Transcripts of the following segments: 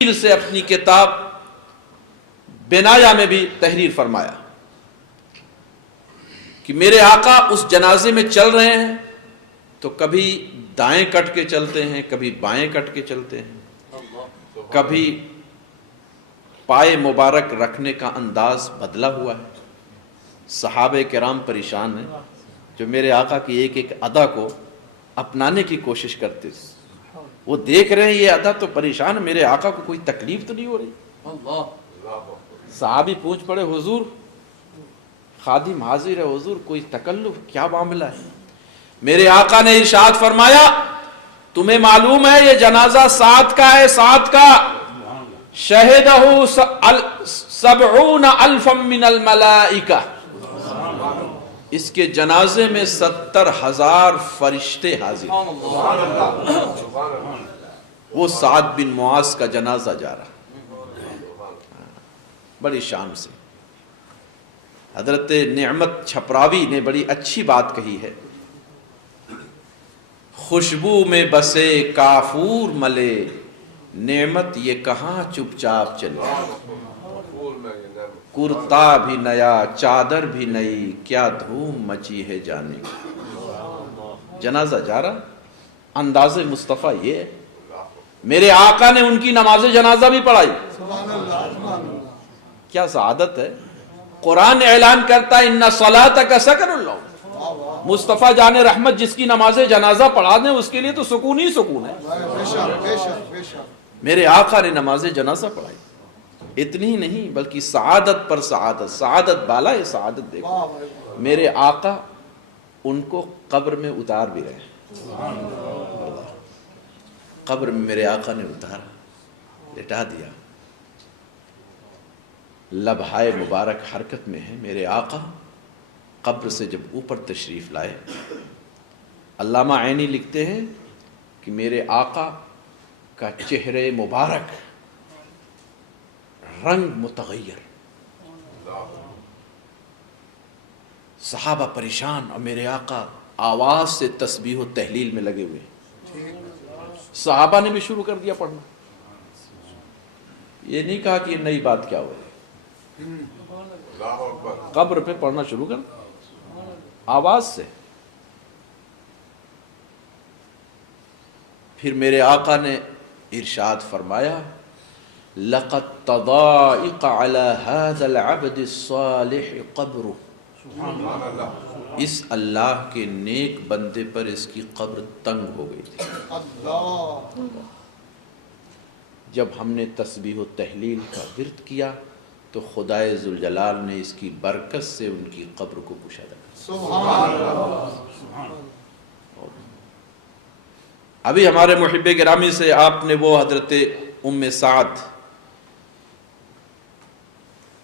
سے اپنی کتاب بنایا میں بھی تحریر فرمایا کہ میرے آقا اس جنازے میں چل رہے ہیں تو کبھی دائیں کٹ کے چلتے ہیں، کبھی بائیں کٹ کے چلتے ہیں، کبھی پائے مبارک رکھنے کا انداز بدلا ہوا ہے۔ صحابہ کرام پریشان ہیں جو میرے آقا کی ایک ایک ادا کو اپنانے کی کوشش کرتے ہیں۔ وہ دیکھ رہے ہیں یہ ادا تو پریشان ہے، میرے آقا کو کوئی تکلیف تو نہیں ہو رہی۔ صحابی پوچھ پڑے، حضور خادم حاضر ہے، حضور کوئی تکلف، کیا معاملہ ہے؟ میرے آقا نے ارشاد فرمایا، تمہیں معلوم ہے یہ جنازہ سعد کا ہے، سعد کا، شہدہ 70,000 من الملائکہ، اس کے جنازے میں 70,000 فرشتے حاضر ہیں۔ وہ سعد بن معاذ کا جنازہ جا رہا، بڑی شان سے۔ حضرت نعمت چھپراوی نے بڑی اچھی بات کہی ہے، خوشبو میں بسے کافور ملے، نعمت یہ کہاں چپ چاپ چلے، کرتا بھی نیا چادر بھی نئی، کیا دھوم مچی ہے جانے کی۔ جنازہ جا رہا، انداز مصطفیٰ یہ ہے۔ میرے آقا نے ان کی نماز جنازہ بھی پڑھائی، کیا سعادت ہے۔ قرآن اعلان کرتا ہے ان صلاتک سکن لہم، مصطفیٰ جان رحمت جس کی نماز جنازہ پڑھا دیں اس کے لیے تو سکون ہی سکون ہے۔ میرے آقا نے نماز جنازہ پڑھائی، اتنی ہی نہیں بلکہ سعادت پر سعادت، سعادت بالا ہے سعادت۔ دیکھو میرے آقا ان کو قبر میں اتار بھی رہے، قبر میں میرے آقا نے اتارا، لٹا دیا، لبہائے مبارک حرکت میں ہے۔ میرے آقا قبر سے جب اوپر تشریف لائے، علامہ عینی لکھتے ہیں کہ میرے آقا کا چہرے مبارک رنگ متغیر، صحابہ پریشان، اور میرے آقا آواز سے تسبیح و تحلیل میں لگے ہوئے۔ صحابہ نے بھی شروع کر دیا پڑھنا، یہ نہیں کہا کہ یہ نئی بات کیا ہو رہی، قبر پہ پڑھنا شروع کر آواز سے۔ پھر میرے آقا نے ارشاد فرمایا، لقد تضائق على هذا العبد الصالح قبره، اس اللہ کے نیک بندے پر اس کی قبر تنگ ہو گئی تھی۔ جب ہم نے تسبیح و تحلیل کا ورد کیا تو خدائے ذوالجلال نے اس کی برکت سے ان کی قبر کو کشادہ کر۔ سبحان اللہ۔ ابھی ہمارے محب گرامی سے آپ نے وہ حضرت ام سعد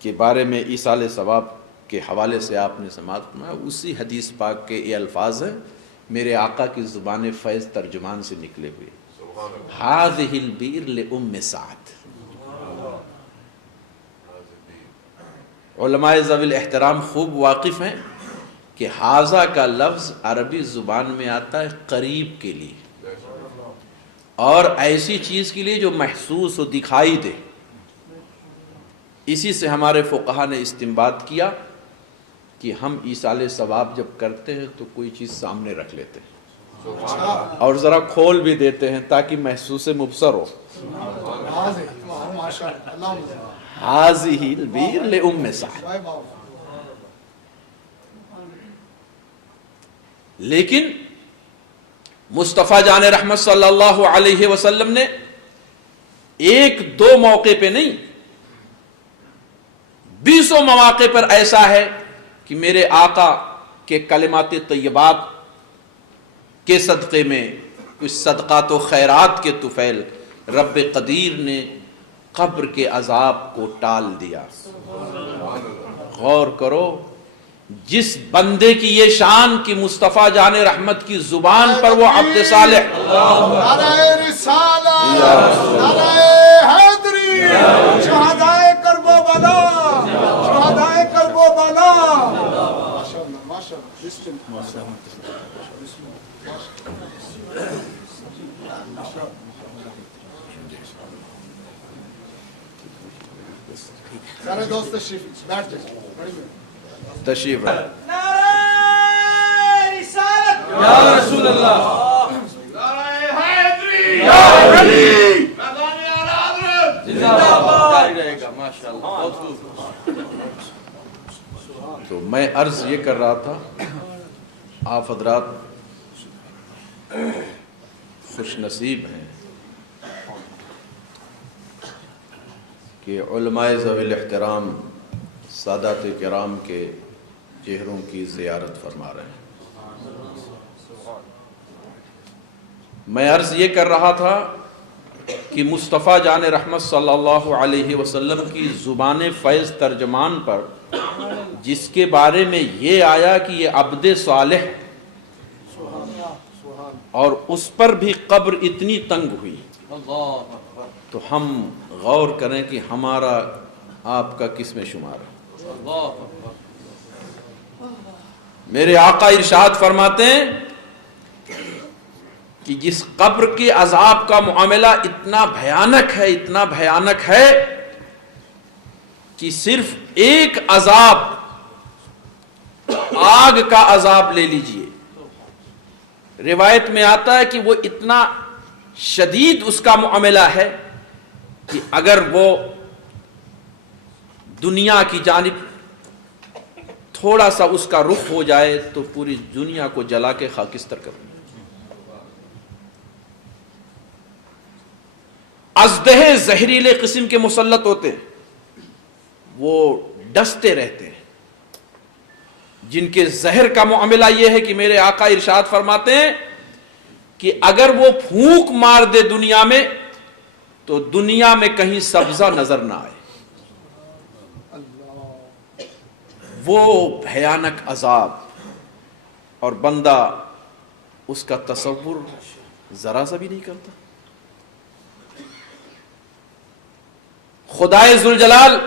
کے بارے میں ایصال ثواب کے حوالے سے آپ نے سماعت فرمایا، اسی حدیث پاک کے یہ الفاظ ہیں، میرے آقا کی زبان فیض ترجمان سے نکلے ہوئے، ہذہ البئر لام سعد۔ علماء ذوی الاحترام خوب واقف ہیں کہ ہذا کا لفظ عربی زبان میں آتا ہے قریب کے لیے، اور ایسی چیز کے لیے جو محسوس و دکھائی دے۔ اسی سے ہمارے فقہا نے استنباط کیا کہ ہم ایصال ثواب جب کرتے ہیں تو کوئی چیز سامنے رکھ لیتے ہیں اور ذرا کھول بھی دیتے ہیں تاکہ محسوس مبصر ہو۔ ہذہ البئر لام سعد۔ لیکن مصطفیٰ جان رحمت صلی اللہ علیہ وسلم نے ایک دو موقع پہ نہیں، 20 مواقع پر ایسا ہے کہ میرے آقا کے کلمات طیبات کے صدقے میں کچھ صدقات و خیرات کے طفیل رب قدیر نے قبر کے عذاب کو ٹال دیا۔ غور کرو، جس بندے کی یہ شان کہ مصطفیٰ جان رحمت کی زبان پر وہ عبد صالح، نعرہ رسالہ، نعرہ حیدری، شہدائے کرب و بلا، شہدائے کرب و بلا۔ سارے دوست تشریف بیٹھ جائیں. تشریف رکھیں. نعرہ رسالت یا رسول اللہ. نعرہ حیدری میدان اعلیٰ حضرت زندہ باد. جاری رہے گا ماشاءاللہ. بہت خوب. تو میں عرض یہ کر رہا تھا، آپ حضرات خوش نصیب ہیں کہ علماء ذوی الاحترام سادات کرام کے چہروں کی زیارت فرما رہے ہیں. میں عرض یہ کر رہا تھا کہ مصطفیٰ جان رحمت صلی اللہ علیہ وسلم کی زبان فیض ترجمان پر جس کے بارے میں یہ آیا کہ یہ عبد صالح اور اس پر بھی قبر اتنی تنگ ہوئی، اللہ اکبر. تو ہم غور کریں کہ ہمارا آپ کا کس میں شمار ہے. اللہ اکبر. میرے آقا ارشاد فرماتے ہیں کہ جس قبر کے عذاب کا معاملہ اتنا بھیانک ہے کہ صرف ایک عذاب آگ کا عذاب لے لیجئے، روایت میں آتا ہے کہ وہ اتنا شدید اس کا معاملہ ہے کہ اگر وہ دنیا کی جانب تھوڑا سا اس کا رخ ہو جائے تو پوری دنیا کو جلا کے خاکستر کر دے. ازدہے زہریلے قسم کے مسلط ہوتے ہیں، وہ ڈستے رہتے ہیں، جن کے زہر کا معاملہ یہ ہے کہ میرے آقا ارشاد فرماتے ہیں کہ اگر وہ پھونک مار دے دنیا میں تو دنیا میں کہیں سبزہ نظر نہ آئے. وہ بھیانک عذاب، اور بندہ اس کا تصور ذرا سا بھی نہیں کرتا. خدائے ذوالجلال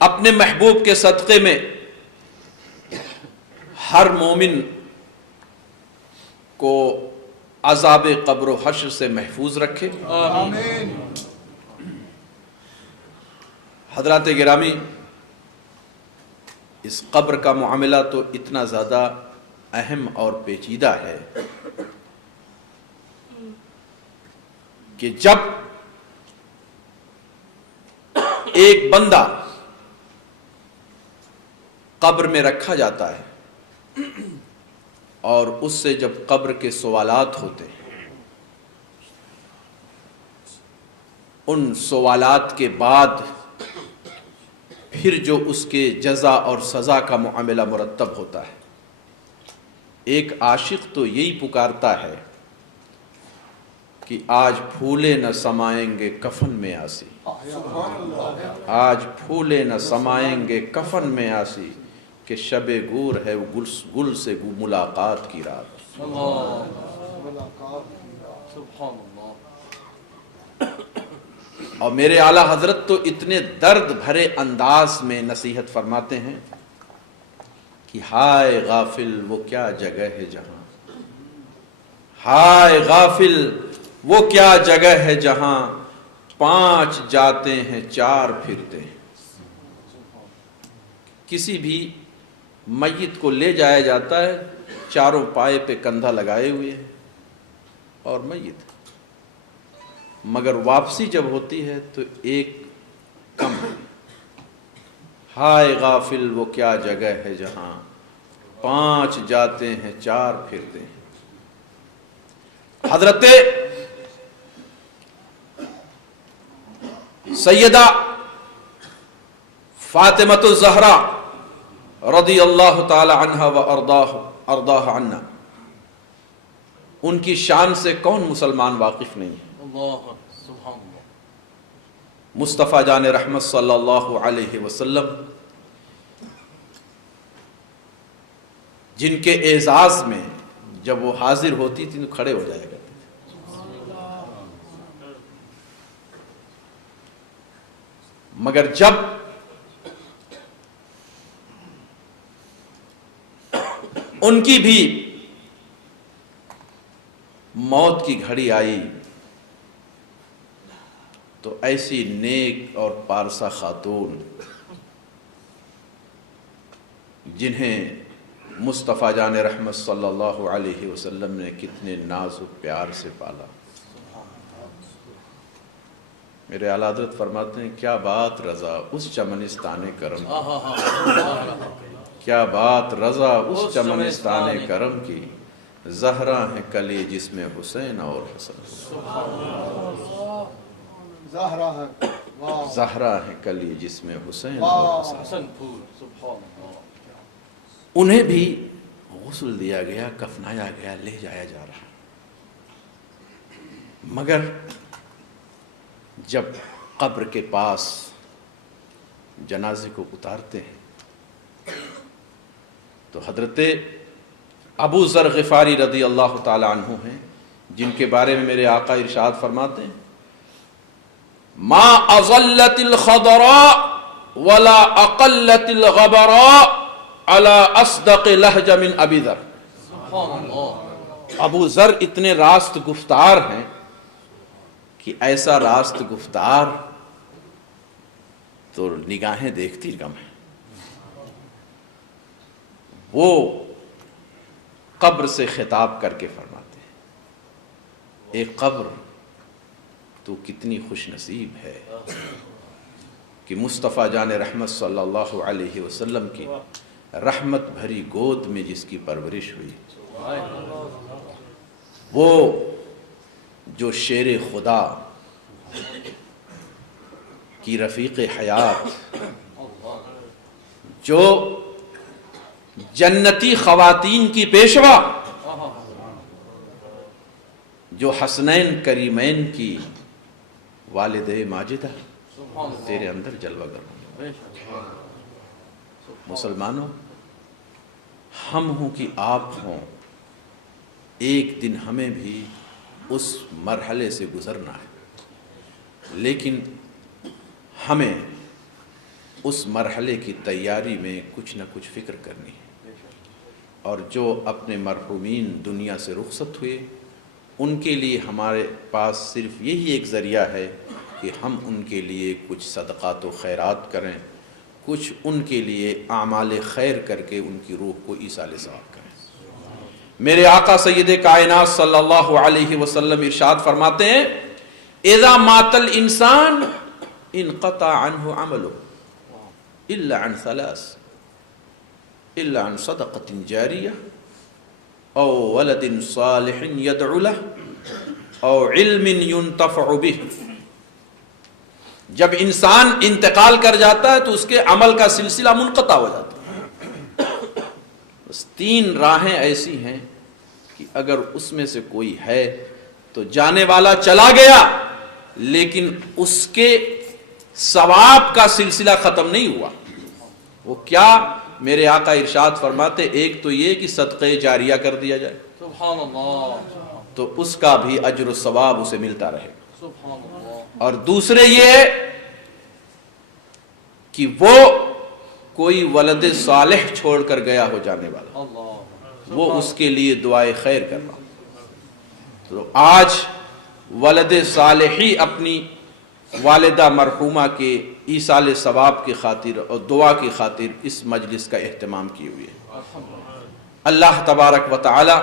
اپنے محبوب کے صدقے میں ہر مومن کو عذاب قبر و حشر سے محفوظ رکھے. آمین. حضرات گرامی، اس قبر کا معاملہ تو اتنا زیادہ اہم اور پیچیدہ ہے کہ جب ایک بندہ قبر میں رکھا جاتا ہے اور اس سے جب قبر کے سوالات ہوتے ہیں، ان سوالات کے بعد پھر جو اس کے جزا اور سزا کا معاملہ مرتب ہوتا ہے، ایک عاشق تو یہی پکارتا ہے کہ آج پھولے نہ سمائیں گے کفن میں آسی، آج پھولے نہ سمائیں گے کفن میں آسی، کہ شب گور ہے وہ گل سے ملاقات کی رات. سبحان اللہ. اور میرے اعلیٰ حضرت تو اتنے درد بھرے انداز میں نصیحت فرماتے ہیں کہ ہائے غافل وہ کیا جگہ ہے جہاں، ہائے غافل وہ کیا جگہ ہے جہاں 5 جاتے ہیں 4 پھرتے ہیں. کسی بھی میت کو لے جایا جاتا ہے، چاروں پائے پہ کندھا لگائے ہوئے ہیں اور میت، مگر واپسی جب ہوتی ہے تو ایک کم ہے. ہائے غافل وہ کیا جگہ ہے جہاں 5 جاتے ہیں 4 پھرتے ہیں. حضرت سیدہ فاطمۃ الزہرا رضی اللہ تعالی عنہ و ارضاہ عنا، ان کی شان سے کون مسلمان واقف نہیں ہے. اللہ سبحان اللہ. مصطفیٰ جان رحمت صلی اللہ علیہ وسلم جن کے اعزاز میں جب وہ حاضر ہوتی تھی تو کھڑے ہو جایا کرتے تھے. مگر جب ان کی بھی موت کی گھڑی آئی تو ایسی نیک اور پارسا خاتون جنہیں مصطفیٰ جان رحمت صلی اللہ علیہ وسلم نے کتنے ناز و پیار سے پالا. میرے اعلیٰ حضرت فرماتے ہیں کیا بات رضا اس چمنستان کرم کی، کیا بات رضا اس چمنستان کرم کی، زہرا ہے کلی جس میں حسین اور حسن، زہرا ہے واہ زہرا ہے کلی جس میں حسین اور حسن. حسن پھول سبحان اللہ. انہیں بھی غسل دیا گیا، کفنایا گیا، لے جایا جا رہا. مگر جب قبر کے پاس جنازے کو اتارتے ہیں تو حضرت ابو ذر غفاری رضی اللہ تعالی عنہ ہیں، جن کے بارے میں میرے آقا ارشاد فرماتے ہیں ما اظلت الخضراء ولا اقلت الغبراء على اصدق لہجہ من ابی ذر. سبحان اللہ. ابو ذر اتنے راست گفتار ہیں کہ ایسا راست گفتار تو نگاہیں دیکھتی گم ہیں. وہ قبر سے خطاب کر کے فرماتے ہیں اے قبر تو کتنی خوش نصیب ہے کہ مصطفیٰ جان رحمت صلی اللہ علیہ وسلم کی رحمت بھری گود میں جس کی پرورش ہوئی. وہ جو شیر خدا کی رفیق حیات، جو جنتی خواتین کی پیشوا، جو حسنین کریمین کی والد ماجدہ، تیرے اندر جلوہ گر. مسلمانوں، ہم ہوں کہ آپ ہوں، ایک دن ہمیں بھی اس مرحلے سے گزرنا ہے، لیکن ہمیں اس مرحلے کی تیاری میں کچھ نہ کچھ فکر کرنی ہے. اور جو اپنے مرحومین دنیا سے رخصت ہوئے ان کے لیے ہمارے پاس صرف یہی ایک ذریعہ ہے کہ ہم ان کے لیے کچھ صدقات و خیرات کریں، کچھ ان کے لیے اعمال خیر کر کے ان کی روح کو ایصال ثواب کریں. میرے آقا سید کائنات صلی اللہ علیہ وسلم ارشاد فرماتے ہیں اذا مات الانسان انقطع عنہ عملہ الا عن ثلاث، الا عن صدقۃ جاریہ او ولد صالح يدعو له او علم ينتفع به. جب انسان انتقال کر جاتا ہے تو اس کے عمل کا سلسلہ منقطع ہو جاتا ہے. بس تین راہیں ایسی ہیں کہ اگر اس میں سے کوئی ہے تو جانے والا چلا گیا لیکن اس کے ثواب کا سلسلہ ختم نہیں ہوا. وہ کیا؟ میرے آقا ارشاد فرماتے ایک تو یہ کہ صدقہ جاریہ کر دیا جائے سبحان اللہ. تو اس کا بھی اجر و ثواب اسے ملتا رہے. سبحان اللہ. اور دوسرے یہ کہ وہ کوئی ولد صالح چھوڑ کر گیا ہو جانے والا، اللہ. وہ اس کے لیے دعائے خیر کر رہا. تو آج ولد صالحی اپنی والدہ مرحومہ کے ایصال ثواب کی خاطر اور دعا کی خاطر اس مجلس کا اہتمام کی ہوئی ہے. اللہ تبارک و تعالی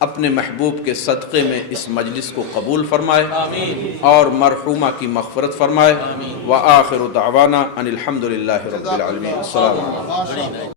اپنے محبوب کے صدقے میں اس مجلس کو قبول فرمائے اور مرحومہ کی مغفرت فرمائے. وآخر دعوانا ان الحمد للہ رب العالمین. السلام علیکم. ماشاء اللہ.